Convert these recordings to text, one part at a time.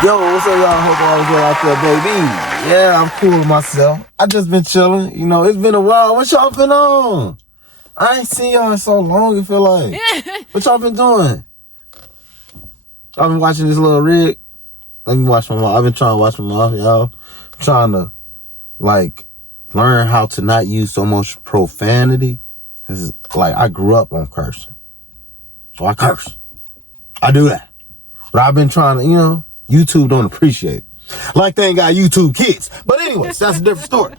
Yo, what's up, y'all? Hope all is well out there, baby. Yeah, I'm cool with myself. I just been chilling. You know, it's been a while. What y'all been on? I ain't seen y'all in so long, it feel like. What y'all been doing? Y'all been watching this little rig? Let me watch my mouth. I've been trying to watch my mouth, y'all. I'm trying to, learn how to not use so much profanity. Because, I grew up on cursing. So I curse. I do that. But I've been trying to, YouTube don't appreciate it. Like they ain't got YouTube kids. But anyways, that's a different story.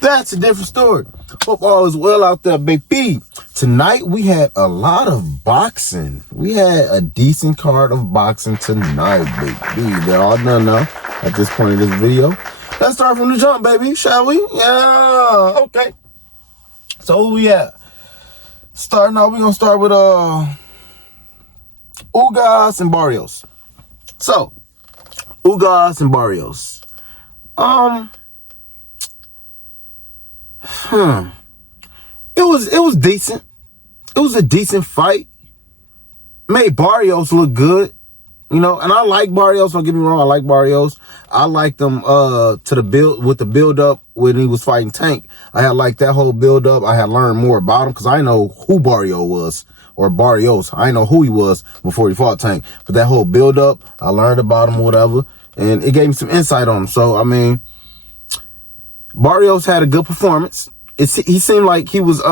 That's a different story. Hope all is well out there, baby. Tonight, we had a lot of boxing. We had a decent card of boxing tonight, baby. They're all done now at this point in this video. Let's start from the jump, baby, shall we? Yeah, okay. So who we at? Starting out, we're going to start with Ugas and Barrios. So, Ugas and Barrios. It was decent. It was a decent fight. Made Barrios look good. And I like Barrios, don't get me wrong, I like Barrios. I liked him to the build up when he was fighting Tank. I had liked that whole build up. I had learned more about him because I didn't know who Barrios was. Or Barrios. I didn't know who he was before he fought Tank. But that whole build up, I learned about him or whatever. And it gave me some insight on him. So, Barrios had a good performance. He seemed like he was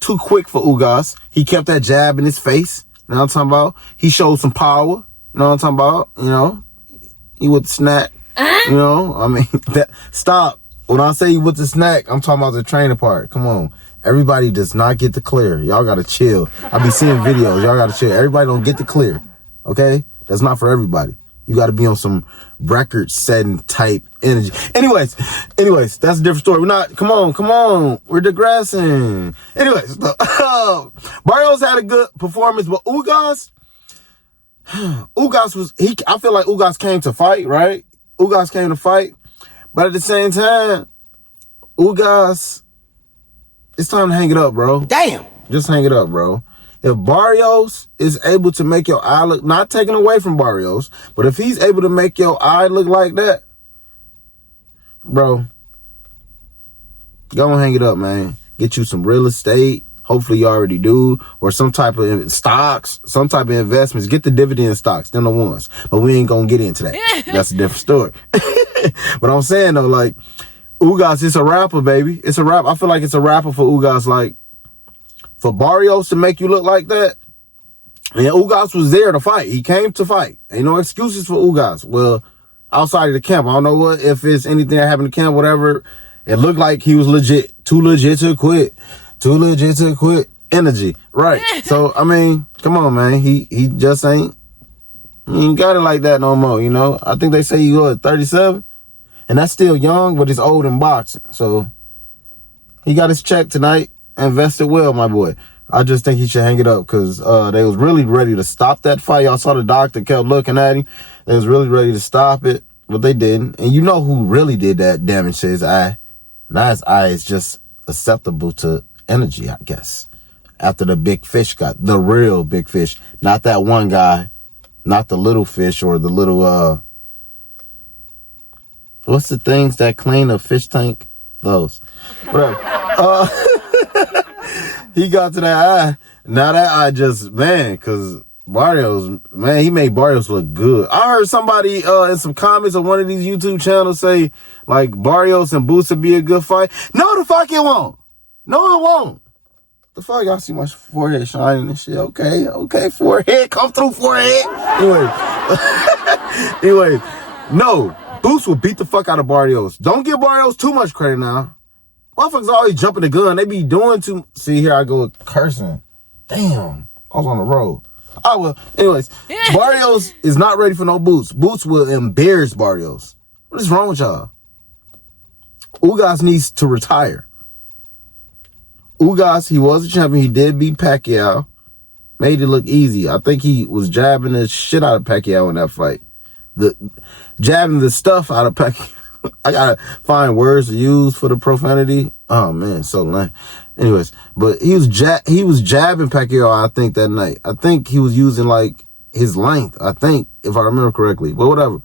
too quick for Ugas. He kept that jab in his face. You know what I'm talking about? He showed some power. You know what I'm talking about? He with the snack. Stop. When I say he with the snack, I'm talking about the training part. Come on. Everybody does not get the clear. Y'all gotta chill. I be seeing videos. Y'all gotta chill. Everybody don't get the clear. Okay? That's not for everybody. You gotta be on some record-setting type energy. Anyways, that's a different story. We're not, come on. We're digressing. Anyways, Barrios had a good performance, but Ugas I feel like Ugas came to fight, right? Ugas came to fight. But at the same time, Ugas, it's time to hang it up, bro. Damn. Just hang it up, bro. If Barrios is able to make your eye look, not taking away from Barrios, but if he's able to make your eye look like that, bro, go and hang it up, man. Get you some real estate. Hopefully you already do. Or some type of stocks, some type of investments. Get the dividend stocks. They're the ones. But we ain't going to get into that. That's a different story. But I'm saying, though, Ugas, it's a rapper, baby. It's a rap. I feel like it's a rapper for Ugas. For Barrios to make you look like that, and Ugas was there to fight. He came to fight. Ain't no excuses for Ugas. Well, outside of the camp, I don't know if it's anything that happened to camp, whatever. It looked like he was legit. Too legit to quit. Too legit to quit. Energy. Right. So, come on, man. He just ain't got it like that no more, I think they say he was 37. And that's still young, but he's old in boxing. So he got his check tonight. Invested well, my boy. I just think he should hang it up because they was really ready to stop that fight. Y'all saw the doctor kept looking at him. They was really ready to stop it, but they didn't. And you know who really did that damage to his eye? Now his eye is just susceptible to energy, I guess. After the big fish got the real big fish, not that one guy, not the little fish or the little what's the things that clean a fish tank? Those. Whatever. He got to that eye. Now that eye just, because Barrios, he made Barrios look good. I heard somebody in some comments on one of these YouTube channels say, Barrios and Boots would be a good fight. No, the fuck it won't. No, it won't. The fuck, y'all see my forehead shining and shit. Okay, forehead. Come through, forehead. Anyway, no. Boots will beat the fuck out of Barrios. Don't give Barrios too much credit now. Motherfuckers always jumping the gun. They be doing too... See, here I go cursing. Damn. I was on the road. Oh, well, anyways. Barrios is not ready for no Boots. Boots will embarrass Barrios. What is wrong with y'all? Ugas needs to retire. Ugas, he was a champion. He did beat Pacquiao. Made it look easy. I think he was jabbing the shit out of Pacquiao in that fight. Jabbing the stuff out of Pacquiao. I gotta find words to use for the profanity. Oh man, so lame. Anyways, but he was jabbing Pacquiao, I think, that night. I think he was using his length, I think, if I remember correctly. But whatever.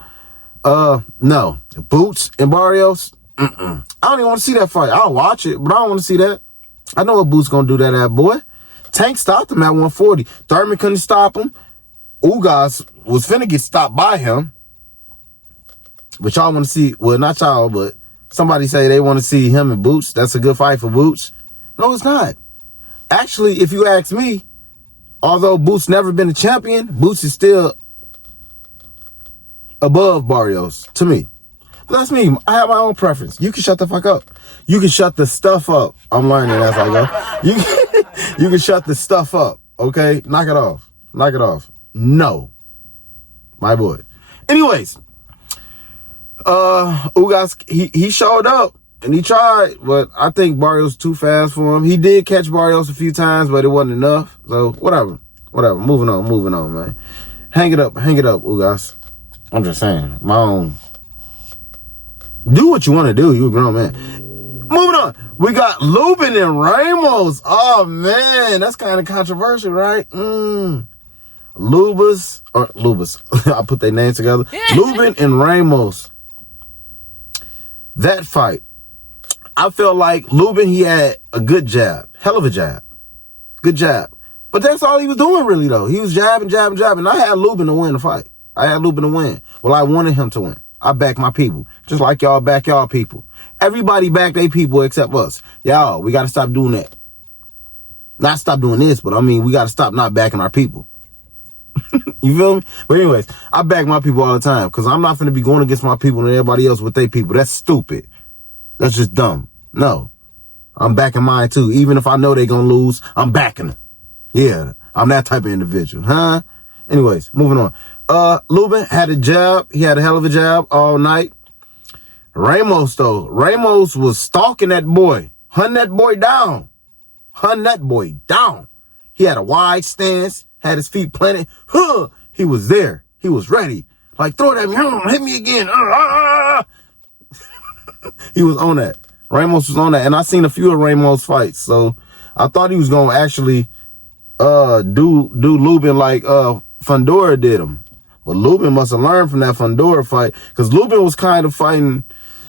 No. Boots and Barrios, I don't even want to see that fight. I'll watch it, but I don't want to see that. I know what Boots gonna do to that boy. Tank stopped him at 140. Thurman couldn't stop him. Ugas was finna get stopped by him. But y'all want to see, well, not y'all, but somebody say they want to see him and Boots. That's a good fight for Boots. No, it's not. Actually, if you ask me, although Boots never been a champion, Boots is still above Barrios to me. But that's me. I have my own preference. You can shut the fuck up. You can shut the stuff up. I'm learning as I go. You can shut the stuff up, okay? Knock it off. Knock it off. No. My boy. Anyways, Ugas, he showed up and he tried, but I think Barrios too fast for him. He did catch Barrios a few times, but it wasn't enough. So whatever. Moving on, man. Hang it up, Ugas. I'm just saying, my own. Do what you want to do. You a grown man. Moving on. We got Lubin and Ramos. Oh man, that's kind of controversial, right? Lubas. I put their names together. Lubin and Ramos. That fight, I felt like Lubin, he had a good jab. Hell of a jab. Good jab. But that's all he was doing, really, though. He was jabbing. I had Lubin to win the fight. I had Lubin to win. Well, I wanted him to win. I back my people. Just like y'all back y'all people. Everybody back their people except us. Y'all, we got to stop doing that. Not stop doing this, but I mean, we got to stop not backing our people. You feel me? But anyways, I back my people all the time because I'm not going to be going against my people and everybody else with their people. That's stupid. That's just dumb. No. I'm backing mine too. Even if I know they're going to lose, I'm backing them. Yeah, I'm that type of individual. Huh? Anyways, moving on. Lubin had a jab. He had a hell of a jab all night. Ramos, though. Ramos was stalking that boy. Hunting that boy down. He had a wide stance. Had his feet planted. He was there. He was ready. Like, throw it at me. Hit me again. He was on that. Ramos was on that. And I seen a few of Ramos fights. So I thought he was going to actually do Lubin like Fundora did him. But Lubin must have learned from that Fundora fight. Because Lubin was kind of fighting.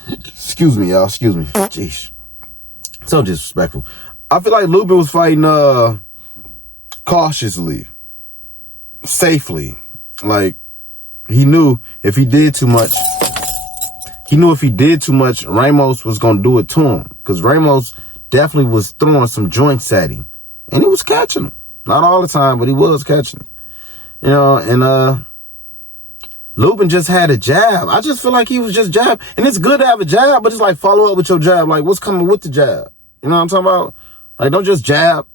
Excuse me, y'all. Excuse me. Jeez. So disrespectful. I feel like Lubin was fighting cautiously. Safely. Like, he knew if he did too much, Ramos was going to do it to him. Because Ramos definitely was throwing some joints at him. And he was catching them. Not all the time, but he was catching them. You know, and Lubin just had a jab. I just feel like he was just jab. And it's good to have a jab, but it's like follow up with your jab. Like, what's coming with the jab? You know what I'm talking about? Like, don't just jab,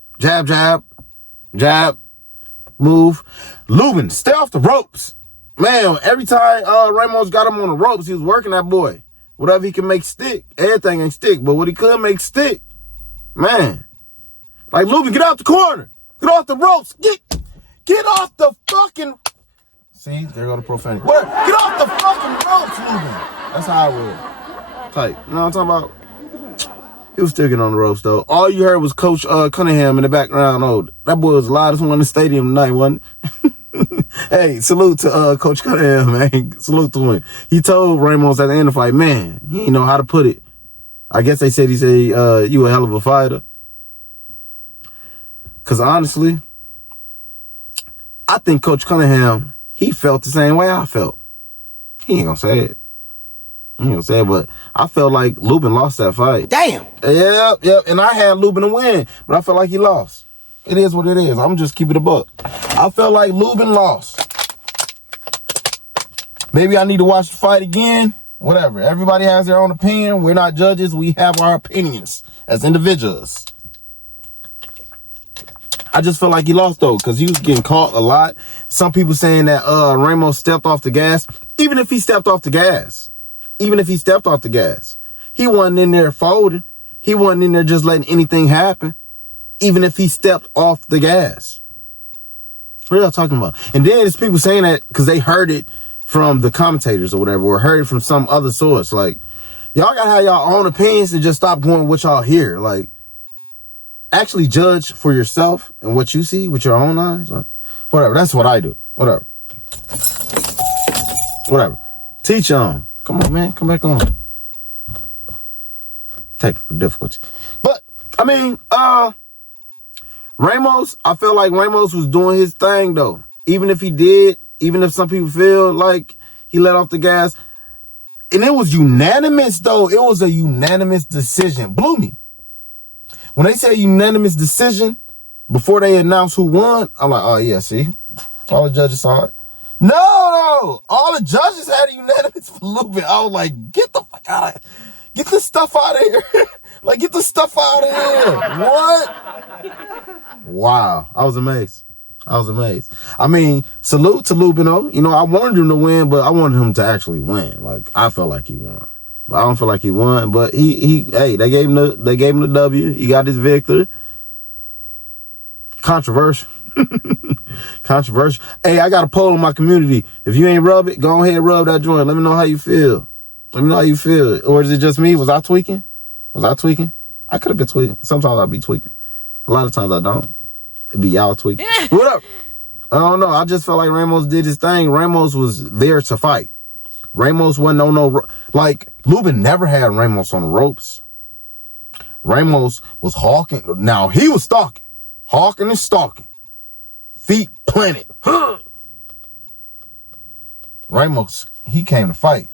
move. Lubin, stay off the ropes. Man, every time Ramos got him on the ropes, he was working that boy. Whatever he can make stick. Everything ain't stick, but what he could make stick. Man. Like, Lubin, get out the corner. Get off the ropes. Get off the fucking... See, there go the profanity. What? Get off the fucking ropes, Lubin. That's how I roll. Tight. You know what I'm talking about? He was still getting on the ropes, though. All you heard was Coach Cunningham in the background. Oh, that boy was the loudest one in the stadium tonight, wasn't he? Hey, salute to Coach Cunningham, man. Salute to him. He told Ramos at the end of the fight, man, he didn't know how to put it. I guess he said, you a hell of a fighter. Because honestly, I think Coach Cunningham, he felt the same way I felt. He ain't gonna say it. But I felt like Lubin lost that fight. Damn. Yep. And I had Lubin to win, but I felt like he lost. It is what it is. I'm just keeping it a buck. I felt like Lubin lost. Maybe I need to watch the fight again. Whatever. Everybody has their own opinion. We're not judges. We have our opinions as individuals. I just felt like he lost, though, because he was getting caught a lot. Some people saying that Ramos stepped off the gas. Even if he stepped off the gas, he wasn't in there folding. He wasn't in there just letting anything happen. Even if he stepped off the gas. What are y'all talking about? And then there's people saying that because they heard it from the commentators or whatever, or heard it from some other source. Like, y'all gotta have y'all own opinions and just stop going with y'all hear. Like, actually judge for yourself and what you see with your own eyes. Like, whatever. That's what I do. Whatever. Teach on. Come on, man. Come back on. Technical difficulty. But, I mean, Ramos, I feel like Ramos was doing his thing, though. Even if some people feel like he let off the gas. And it was unanimous, though. It was a unanimous decision. Blew me. When they say unanimous decision, before they announce who won, I'm like, oh, yeah, see? All the judges saw it. No. All the judges had a unanimous for Lubin. I was like, get the fuck out of here. Get this stuff out of here. Like, get the stuff out of here. What? Wow. I was amazed. I mean, salute to Lubino. You know, I wanted him to win, but I wanted him to actually win. Like, I felt like he won. But I don't feel like he won. But hey, they gave him the W. He got his victory. Controversial. Controversial. Hey, I got a poll in my community. If you ain't rub it, go ahead and rub that joint. Let me know how you feel. Or is it just me? Was I tweaking? I could have been tweaking. Sometimes I'll be tweaking. A lot of times I don't. It be y'all tweaking. What up? I don't know. I just felt like Ramos did his thing. Ramos was there to fight. Ramos wasn't on no... Like, Lubin never had Ramos on the ropes. Ramos was hawking. Now, he was stalking. Hawking and stalking. Feet planted. Ramos, he came to fight.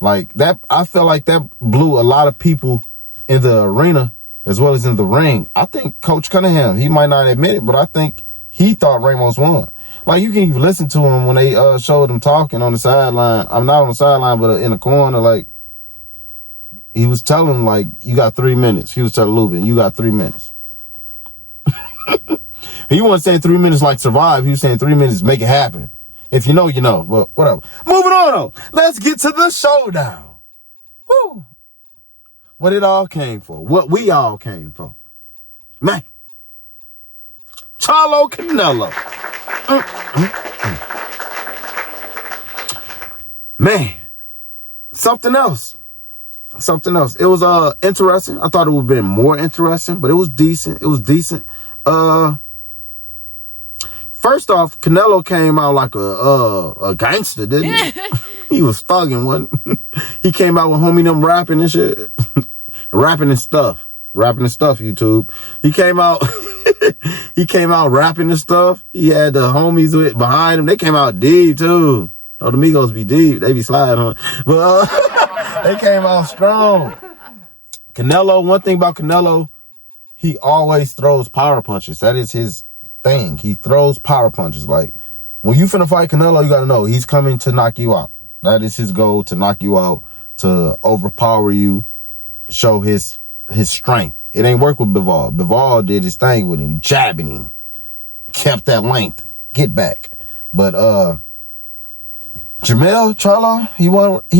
Like, that, I felt like that blew a lot of people in the arena as well as in the ring. I think Coach Cunningham, he might not admit it, but I think he thought Ramos won. Like, you can even listen to him when they showed him talking on the sideline. I'm not on the sideline, but in the corner, like, he was telling him, like, you got 3 minutes. He was telling Lubin, you got 3 minutes. He wasn't saying 3 minutes like survive. He was saying 3 minutes, make it happen. If you know, you know. But whatever. Moving on, though. Let's get to the showdown. Woo. What it all came for. What we all came for. Man. Charlo Canelo. Man. Something else. It was interesting. I thought it would have been more interesting, but it was decent. First off, Canelo came out like a gangster, didn't he? He was thugging, wasn't he? He came out with homie them rapping and shit. Rapping and stuff, YouTube. He came out rapping and stuff. He had the homies behind him. They came out deep too. Oh, the Migos be deep. They be sliding on. But they came out strong. Canelo, one thing about Canelo, he always throws power punches. That is his thing. He throws power punches. Like, when you finna fight Canelo, you gotta know he's coming to knock you out. That is his goal, to knock you out, to overpower you, show his strength. It ain't work with Bivol. Bivol did his thing with him, jabbing him, kept that length, get back. But Jermell, Charlo, he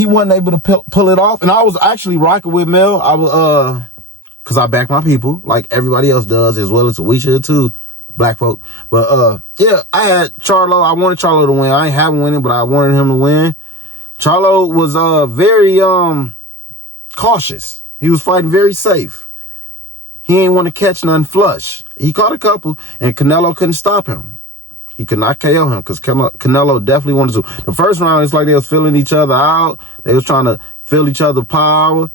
wasn't able to pull it off. And I was actually rocking with Mel. I was cause I back my people like everybody else does, as well as we should too. Black folk. But yeah, I had Charlo. I wanted Charlo to win. I ain't having winning, but I wanted him to win. Charlo was very cautious. He was fighting very safe. He ain't want to catch none flush. He caught a couple, and Canelo couldn't stop him. He could not KO him because Canelo definitely wanted to. The first round, it's like they was filling each other out. They was trying to fill each other power.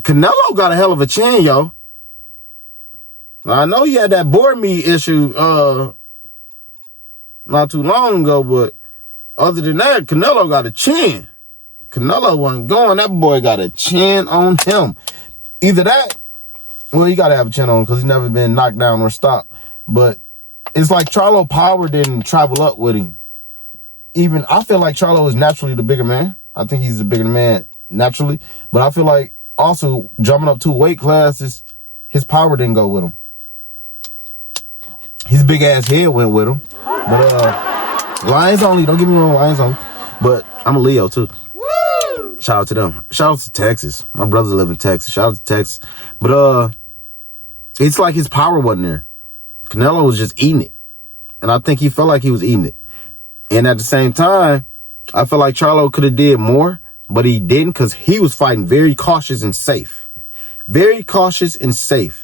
Canelo got a hell of a chin, yo. Now, I know he had that board meat issue not too long ago, but other than that, Canelo got a chin. Canelo wasn't going. That boy got a chin on him. Either that, well, he got to have a chin on him because he's never been knocked down or stopped. But it's like Charlo power didn't travel up with him. Even, I feel like Charlo is naturally the bigger man. I think he's the bigger man naturally. But I feel like also jumping up 2 weight classes, his power didn't go with him. His big ass head went with him. But Lions only, don't get me wrong, Lions only. But I'm a Leo too. Woo! Shout out to them. Shout out to Texas. My brothers live in Texas. Shout out to Texas. But it's like his power wasn't there. Canelo was just eating it. And I think he felt like he was eating it. And at the same time, I feel like Charlo could have did more, but he didn't because he was fighting very cautious and safe. Very cautious and safe.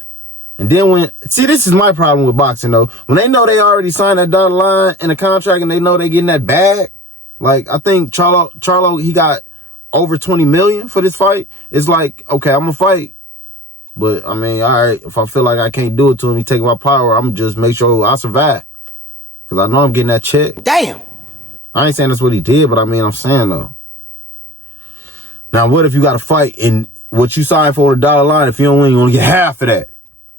And then this is my problem with boxing though. When they know they already signed that dotted line in a contract and they know they getting that bag, Like, I think Charlo, he got over 20 million for this fight. It's like, okay, I'm gonna fight. But, I mean, all right, if I feel like I can't do it to him, he taking my power, I'm just make sure I survive. Because I know I'm getting that check. Damn! I ain't saying that's what he did, but I mean, I'm saying, though. Now, what if you got to fight and what you signed for the dollar line, if you don't win, you only get half of that.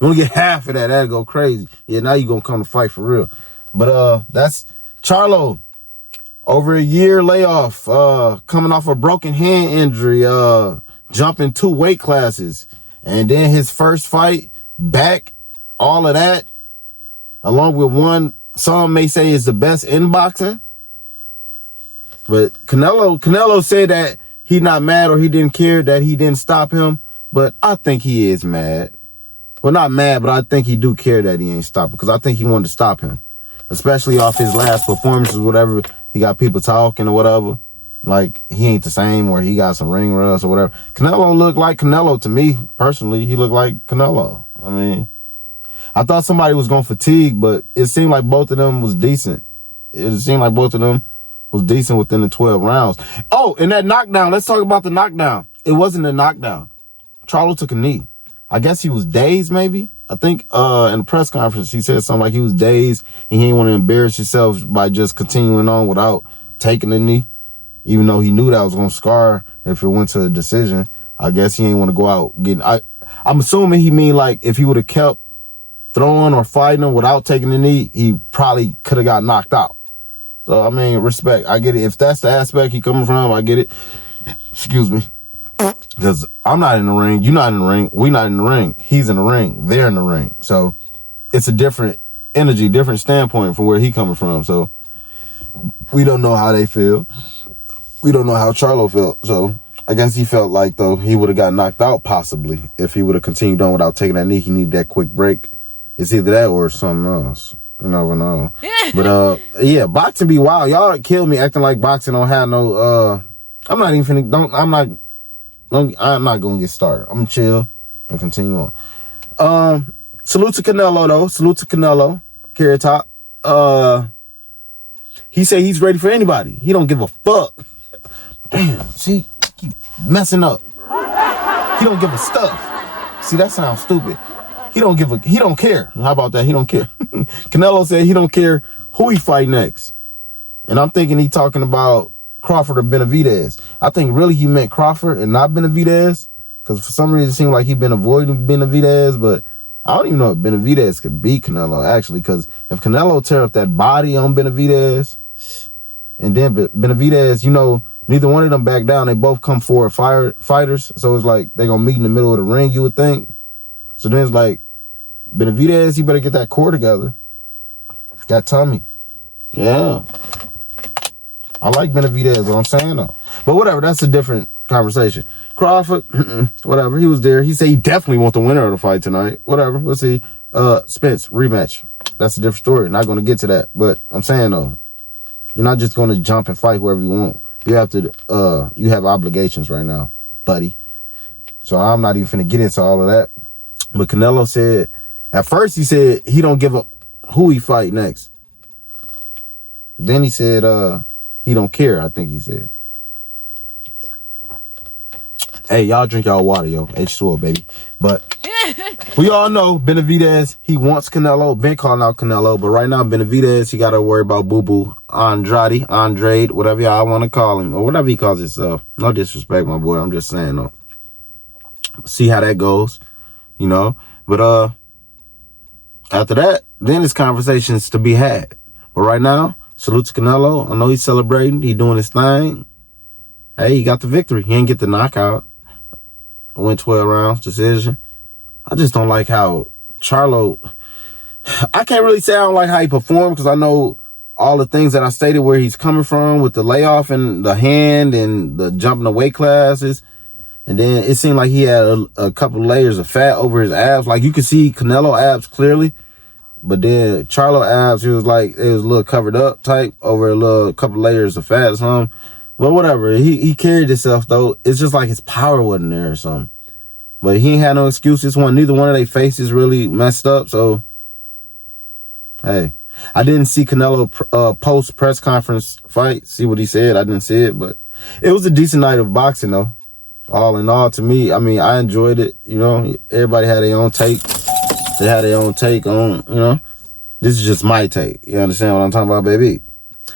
You only get half of that. That'd go crazy. Yeah, now you going to come to fight for real. But that's Charlo. Over a year layoff, coming off a broken hand injury, jumping 2 weight classes. And then his first fight back, all of that, along with one some may say is the best in boxing. But Canelo said that he not mad or he didn't care that he didn't stop him. But I think he is mad. Well, not mad, but I think he do care that he ain't stopping, because I think he wanted to stop him. Especially off his last performances, whatever. He got people talking or whatever. Like, he ain't the same, or he got some ring rust or whatever. Canelo looked like Canelo to me, personally. He looked like Canelo. I mean, I thought somebody was going to fatigue, but it seemed like both of them was decent. It seemed like both of them was decent within the 12 rounds. Oh, and that knockdown. Let's talk about the knockdown. It wasn't a knockdown. Charlo took a knee. I guess he was dazed, maybe. I think in the press conference, he said something like he was dazed and he didn't want to embarrass himself by just continuing on without taking the knee. Even though he knew that was going to scar if it went to a decision. I guess he ain't want to go out getting... I'm assuming he mean like if he would have kept throwing or fighting him without taking the knee, he probably could have got knocked out. So, I mean, respect. I get it. If that's the aspect he coming from, I get it. Excuse me. Because I'm not in the ring. You're not in the ring. We not in the ring. He's in the ring. They're in the ring. So, it's a different energy, different standpoint from where he coming from. So, we don't know how they feel. We don't know how Charlo felt. So, I guess he felt like, though, he would have got knocked out, possibly. If he would have continued on without taking that knee, he needed that quick break. It's either that or something else. You never know. But, yeah, boxing be wild. Y'all kill me acting like boxing don't have no, I'm not even finna, I'm not gonna get started. I'm gonna chill and continue on. Salute to Canelo, though. Salute to Canelo. Carrot Top. He said he's ready for anybody. He don't give a fuck. Damn, see? Keep messing up. He don't give a stuff. See, that sounds stupid. He don't care. How about that? He don't care. Canelo said he don't care who he fight next. And I'm thinking he talking about Crawford or Benavidez. I think really he meant Crawford and not Benavidez. Because for some reason it seemed like he been avoiding Benavidez. But I don't even know if Benavidez could beat Canelo, actually. Because if Canelo tear up that body on Benavidez, and then Benavidez, you know, neither one of them back down. They both come forward fighters. So it's like they going to meet in the middle of the ring, you would think. So then it's like, Benavidez, you better get that core together. That tummy. Yeah. I like Benavidez, what I'm saying, though. But whatever, that's a different conversation. Crawford, whatever, he was there. He said he definitely wants the winner of the fight tonight. Whatever, we'll see. Spence, rematch. That's a different story. Not going to get to that. But I'm saying, though, you're not just going to jump and fight whoever you want. You have to, you have obligations right now, buddy. So I'm not even finna get into all of that. But Canelo said, at first he said he don't give up who he fight next. Then he said he don't care, I think he said. Hey, y'all drink y'all water, yo. H2O, baby. But we all know Benavidez, he wants Canelo. Been calling out Canelo. But right now, Benavidez, he got to worry about Boo-Boo Andrade, whatever y'all want to call him. Or whatever he calls himself. No disrespect, my boy. I'm just saying, though. See how that goes, you know. But after that, then it's conversations to be had. But right now, salute to Canelo. I know he's celebrating. He doing his thing. Hey, he got the victory. He ain't get the knockout. Went 12 rounds, decision. I just don't like how Charlo... I can't really say I don't like how he performed, because I know all the things that I stated where he's coming from with the layoff and the hand and the jumping the weight classes. And then it seemed like he had a couple layers of fat over his abs. Like, you could see Canelo abs clearly. But then Charlo abs, it was like, it was a little covered up type over a little couple layers of fat or something. But whatever. He carried himself, though. It's just like his power wasn't there or something. But he ain't had no excuses. Neither one of their faces really messed up. So, hey. I didn't see Canelo post press conference fight. See what he said. I didn't see it, but it was a decent night of boxing though. All in all, to me, I mean, I enjoyed it. You know, everybody had their own take. They had their own take on, you know. This is just my take. You understand what I'm talking about, baby?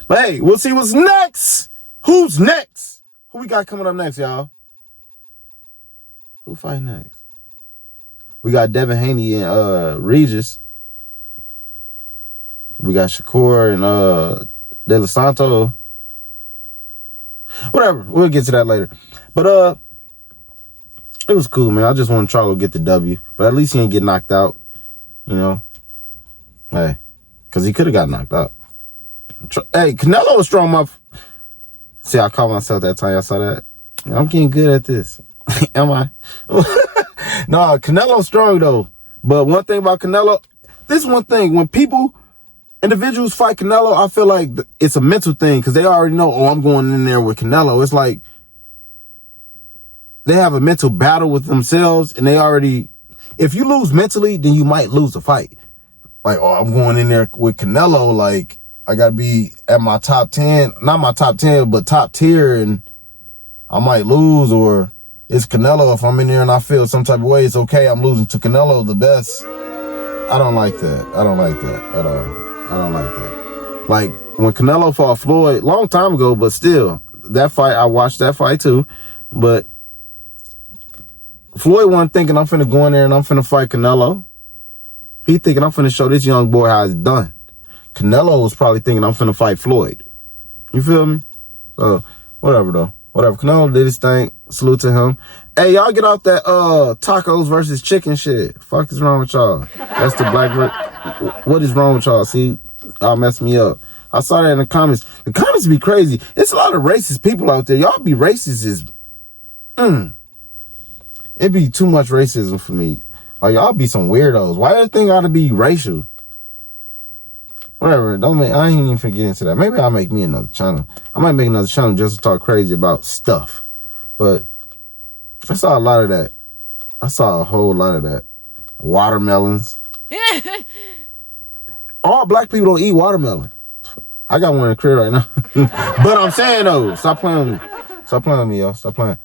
But hey, we'll see what's next. Who's next? Who we got coming up next, y'all? Who fight next? We got Devin Haney and Regis. We got Shakur and De La Santo. Whatever. We'll get to that later. But it was cool, man. I just want Charlo to get the W. But at least he didn't get knocked out. You know? Hey. Because he could have got knocked out. Hey, Canelo was strong, See, I called myself that time. Y'all saw that? I'm getting good at this. Am I? No, Canelo's strong, though. But one thing about Canelo, this is one thing. When individuals fight Canelo, I feel like it's a mental thing because they already know, oh, I'm going in there with Canelo. It's like they have a mental battle with themselves, and they already, if you lose mentally, then you might lose the fight. Like, oh, I'm going in there with Canelo, like, I got to be at my top 10, not my top 10, but top tier, and I might lose, or it's Canelo. If I'm in there and I feel some type of way, it's okay, I'm losing to Canelo, the best. I don't like that. I don't like that at all. I don't like that. Like, when Canelo fought Floyd, long time ago, but still, that fight, I watched that fight too, but Floyd wasn't thinking I'm finna go in there and I'm finna fight Canelo. He thinking I'm finna show this young boy how it's done. Canelo was probably thinking I'm finna fight Floyd. You feel me? So, whatever though. Whatever. Canelo did his thing. Salute to him. Hey, y'all get off that tacos versus chicken shit. Fuck is wrong with y'all? That's the black. What is wrong with y'all? See, y'all messed me up. I saw that in the comments. The comments be crazy. It's a lot of racist people out there. Y'all be racist as It'd be too much racism for me. Like, y'all be some weirdos. Why everything gotta be racial? Whatever. I ain't even finna get into that. Maybe I'll make me another channel. I might make another channel just to talk crazy about stuff. But I saw a lot of that. I saw a whole lot of that. Watermelons. All black people don't eat watermelon. I got one in the crib right now. But I'm saying though, stop playing with me. Stop playing with me, y'all. Stop playing.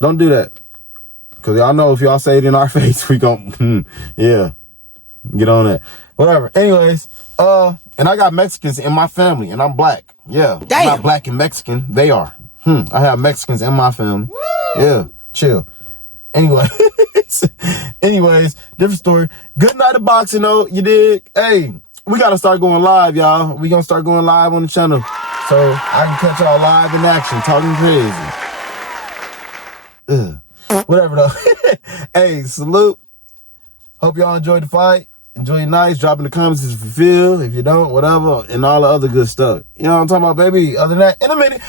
Don't do that. Because y'all know if y'all say it in our face, we gon' yeah. Get on that. Whatever. Anyways, and I got Mexicans in my family, and I'm black. Yeah. Damn. I'm not black and Mexican. They are. I have Mexicans in my family. Woo! Yeah. Chill. Anyways, different story. Good night of boxing, though. You dig? Hey, we got to start going live, y'all. We going to start going live on the channel. So I can catch y'all live in action, talking crazy. Whatever, though. Hey, salute. Hope y'all enjoyed the fight. Enjoy your nights. Drop in the comments if you feel. If you don't, whatever. And all the other good stuff. You know what I'm talking about, baby? Other than that, in a minute.